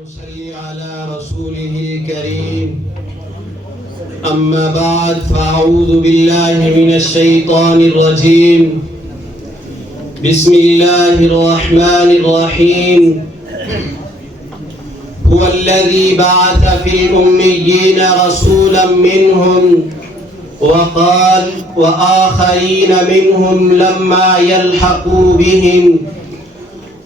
ونصلي على رسوله الكريم أما بعد فأعوذ بالله من الشيطان الرجيم بسم الله الرحمن الرحيم هو الذي بعث في الأميين رسولا منهم وقال وآخرين منهم لما يلحقوا بهم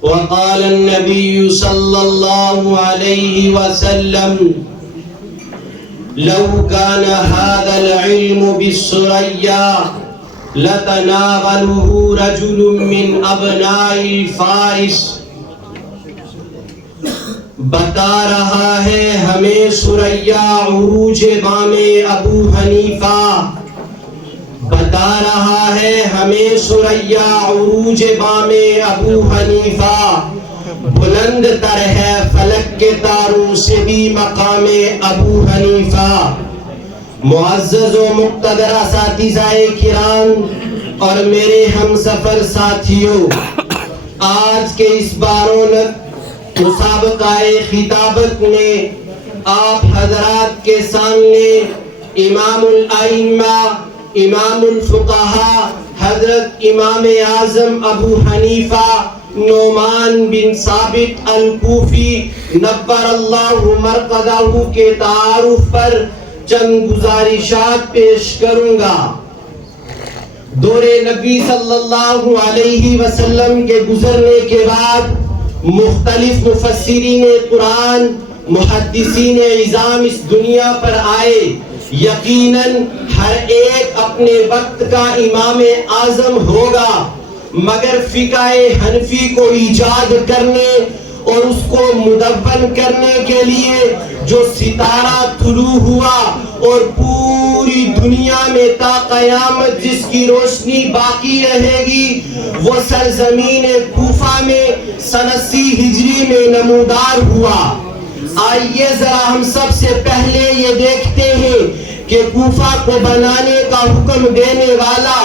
وقال النبي صلى الله عليه وسلم لو كان هذا العلم بالثريا لتناوله رجل من أبناء الفارس. بتا رہا ہے ہمیں ثریا عروج بام ابو حنیفہ، بتا رہا ہے ہمیں ثریا عروج بام ابو حنیفہ، بلند تر ہے فلک کے تاروں سے بھی مقام ابو حنیفہ. معزز و مقتدر اساتذہ کرام اور میرے ہم سفر ساتھیوں، آج کے اس بارونق مسابقہ خطابت میں آپ حضرات کے سامنے امام الائمہ، امام الفقہاء حضرت امام اعظم ابو حنیفہ نعمان بن ثابت الکوفی نبر اللہ مرقدہ کے تعارف پر چند گزارشات پیش کروں گا. دور نبی صلی اللہ علیہ وسلم کے گزرنے کے بعد مختلف مفسرین قرآن، محدثین عظام اس دنیا پر آئے. یقیناً ہر ایک اپنے وقت کا امام اعظم ہوگا، مگر فقہ حنفی کو ایجاد کرنے اور اس کو مدون کرنے کے لیے جو ستارہ طلوع ہوا اور پوری دنیا میں تا قیامت جس کی روشنی باقی رہے گی، وہ سرزمین کوفہ میں سنہ 80 ہجری میں نمودار ہوا. آئیے ذرا ہم سب سے پہلے یہ دیکھتے ہیں کہ کوفہ کو بنانے کا حکم دینے والا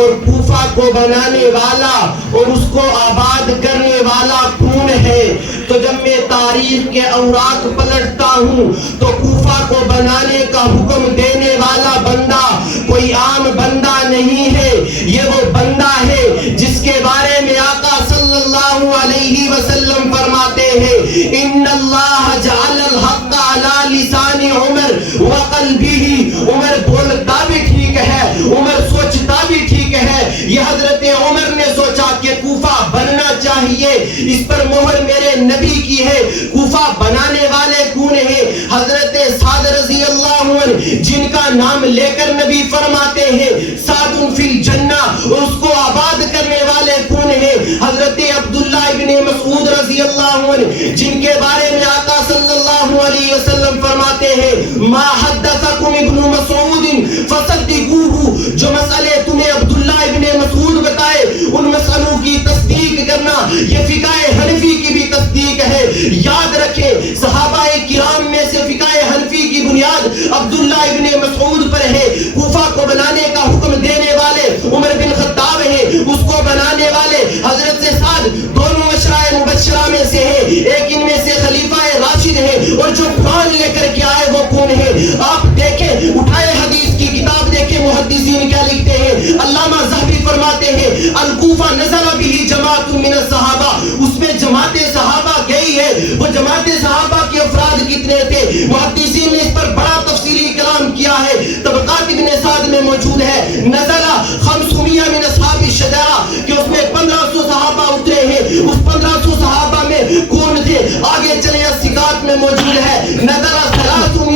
اور کوفہ کو بنانے والا اور اس کو آباد کرنے والا کون ہے. تو جب میں تاریخ کے اوراق پلٹتا ہوں تو کوفہ کو بنانے کا حکم دینے والا بندہ کوئی عام بندہ نہیں ہے. یہ وہ بندہ ہے جس کے بارے میں آقا صلی اللہ علیہ وسلم فرماتے ہیں ان اللہ جعل الحق علی لسان عمر وقلبہ. عمر بولتا بھی ٹھیک ہے، عمر سوچتا بھی ٹھیک ہے. یہ حضرت عمر نے سوچا کہ کوفہ بننا چاہیے، اس پر مہر میرے نبی کی ہے. کوفہ بنانے والے کون ہیں؟ حضرت سعد رضی اللہ عنہ، جن کا نام لے کر نبی فرماتے ہیں سعد فی الجنہ. اور اس کو آباد کرنے والے کون ہیں؟ حضرت عبداللہ ابن مسعود رضی اللہ عنہ، جن کے بارے میں آقا صلی اللہ علیہ وسلم فرماتے ہیں ما حدثکم ابن مسعود فصدقوہ. جو مسئلے تمہیں عبداللہ ابن مسعود بتائے ان مسئلوں کی تصدیق کرنا. یہ فقہ حنفی کی بھی تصدیق ہے. یاد رکھیں صحابہ کرام میں سے فقہ حنفی کی بنیاد عبداللہ ابن مسعود پر ہے. کوفہ کو بنانے کا حکم دینے والے عمر بن خطاب ہیں، اس کو بنانے والے حضرت سعد دونوں عشرہ مبشرہ میں سے ہیں. ایک ان میں سے خلیفہ راشد ہے اور جو قرآن لے کر کے آئے وہ کون ہے؟ آپ دیکھیں، اٹھائے حدیث کی کتاب دیکھیں محدثین کیا لکھتے ہیں. علامہ ذہبی فرماتے ہیں الکوفہ نزل به جماعت من الصحابہ. اس میں جماعت صحابہ گئی ہے. وہ جماعت صحابہ کے افراد کتنے تھے؟ محدثین نے اس پر بڑا تفصیلی کلام کیا ہے. طبقات ابن سعد میں موجود ہے نزل 500 من اصحاب الشجرہ کہ اس میں 1500 صحابہ اترے ہیں. اس 1500 صحابہ میں کون تھے؟ آگے چلیں الثقات میں موجود ہے نزل 300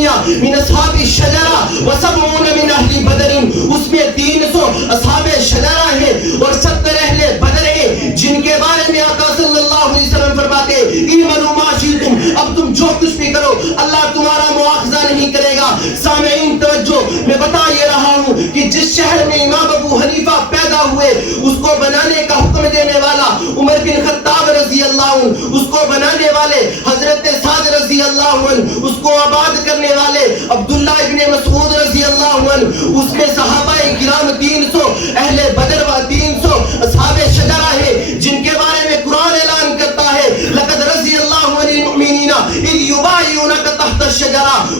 من اصحاب الشجرہ و70 من اہل بدر. اس میں 300 اصحاب شجرہ ہیں اور 70 اہل بدر ہیں جن کے بارے میں آقا صلی اللہ علیہ وسلم فرماتے ایمنوا ما شئتم. اب تم جو کچھ بھی کرو اللہ تمہارا مواخذہ نہیں کرے گا. سامعین توجہ، میں بتا یہ رہا ہوں کہ جس شہر میں امام ابو حنیفہ پیدا ہوئے اس کو بنانے کا حکم دینے والا عمر بن خطاب رضی اللہ عنہ، اس کو بنانے والے حضرت سعد رضی اللہ عنہ، اس کو آباد کرنے والے عبداللہ ابن مسعود رضی اللہ عنہ، اس میں صحابہ کرام 300 اہل بدر و 300 اصحاب شجرہ ہیں جن کے بارے میں قرآن اعلان کرتا ہے لقد رضی اللہ عن المؤمنین اذ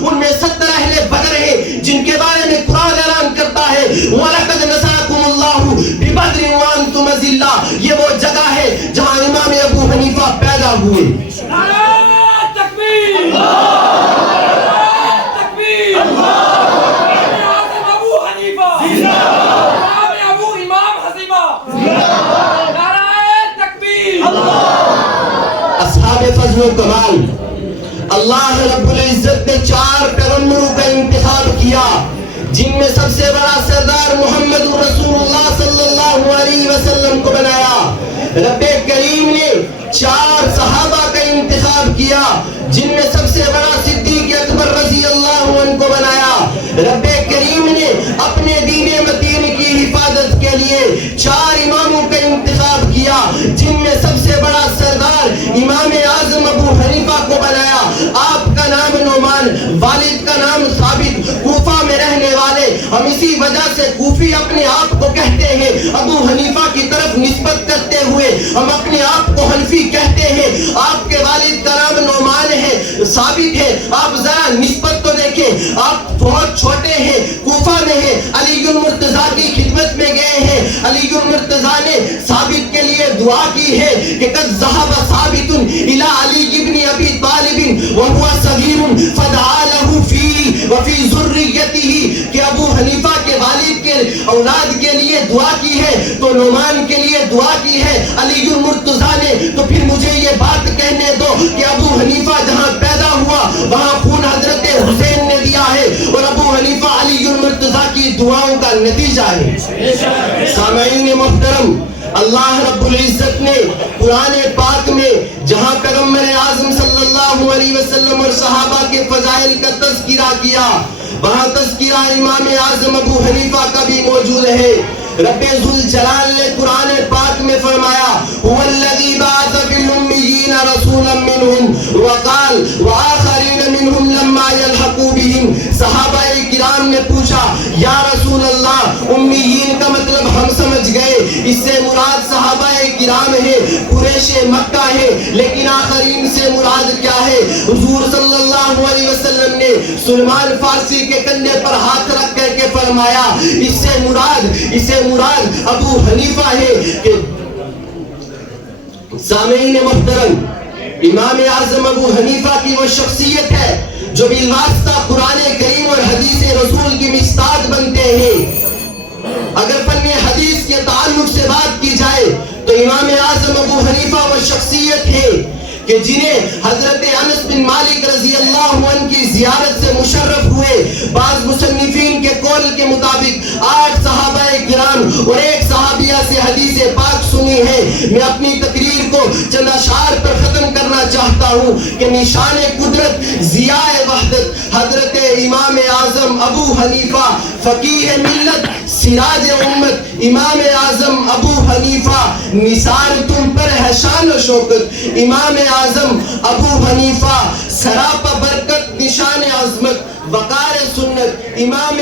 ان میں 70 اہل بدر ہیں جن کے بارے میں قرآن اعلان کرتا ہے وَلَقَدْ نَصَرَكُمُ اللَّهُ بِبَدْرٍ وَأَنْتُمْ أَذِلَّةٌ. یہ وہ جگہ ہے جہاں امام ابو حنیفہ پیدا ہوئے. اصحاب فضل و کمال، اللہ رب العزت نے 4 پیغمبروں کا انتخاب کیا جن میں سب سے بڑا سردار محمد رسول اللہ صلی اللہ علیہ وسلم کو بنایا. رب کریم نے 4 صحابہ کا انتخاب کیا جن میں سب سے بڑا صدیق اکبر رضی اللہ عنہ کو بنایا. رب کریم نے اپنے دین متین کی حفاظت کے لیے 4 اماموں کا انتخاب کیا جن میں سب سے بڑا سردار امام اعظم ابو حنیفہ کو بنایا. آپ کا نام نعمان، والد کا نام ثابت، کوفہ میں رہنے والے. ہم اسی وجہ سے کوفی اپنے آپ کو کہتے ہیں. ابو حنیفہ کی طرف نسبت کرتے ہوئے ہم اپنے آپ کو حنفی کہتے ہیں. آپ کے والد کا نام نعمان ہے، ثابت ہے. آپ ذرا نسبت تو دیکھیں، آپ بہت چھوٹے ہیں، کوفہ میں ہیں، علی المرتضیٰ کی خدمت میں گئے ہیں. علی المرتضیٰ نے ثابت کے لیے دعا کی ہے کہ قد ذهب ثابت الى علی ابن ابی طالب وهو صغیر فدعا له فی وفی ذریته، کہ ابو حنیفہ کے والد کے اولاد کے لیے دعا کی ہے تو نعمان کے لیے دعا کی ہے علی المرتضیٰ نے. تو پھر مجھے یہ بات کہنے دو کہ ابو حنیفہ جہاں پیدا ہوا وہاں خون حضرت حسین نے دیا ہے اور ابو حنیفہ علی المرتضیٰ کی دعاؤں کا نتیجہ ہے. سامعین محترم، اللہ رب العزت نے قرآن پاک میں جہاں پیغمبر اعظم صلی اللہ علیہ وسلم اور صحابہ کے فضائل کا تذکرہ کیا وہاں تذکرہ امام اعظم ابو حنیفہ کا بھی موجود ہے. رب ذوالجلال نے قرآن پاک میں فرمایا هو الذی بعث فی الامیین رسولا منہم وقال وآخرین منہم لما یلحقوا بہم. صحابہ کرام نے پوچھا یا رسول اللہ، امیین کا مطلب ہم سمجھ گئے، اس سے مراد صحابہ کرام ہے، قریش مکہ ہے، لیکن آخرین سے مراد کیا ہے؟ حضور صلی اللہ علیہ وسلم نے سلمان فارسی کے کندھے پر ہاتھ رکھ کر کے فرمایا اس سے مراد ابو حنیفہ ہے. کہ سامعین محترم، امام اعظم ابو حنیفہ کی وہ شخصیت ہے جو بالواسطہ قرآن کریم اور حدیث رسول کی مصداق بنتے ہیں. اگر فن حدیث کے تعلق سے بات کی جائے تو امام اعظم ابو حنیفہ وہ شخصیت ہے کہ جنہیں حضرت انس بن مالک رضی اللہ عنہ کی زیارت سے مشرف ہوئے. بعض مصنفین کے قول کے مطابق 8 صحابہ کرام اور 1 صحابیہ سے حدیث پاک سنی ہے. میں اپنی تقریر کو چند اشعار پر ختم کرنا چاہتا ہوں کہ نشان قدرت، ضیاء وحدت حضرت امام اعظم ابو حنیفہ، فقیہ ملت، سراج امت امام اعظم ابو حنیفہ. نثار تم پر ہے شان و شوکت امام اعظم ابو حنیفہ، سراپا برکت نشان عظمت وقار سنت امام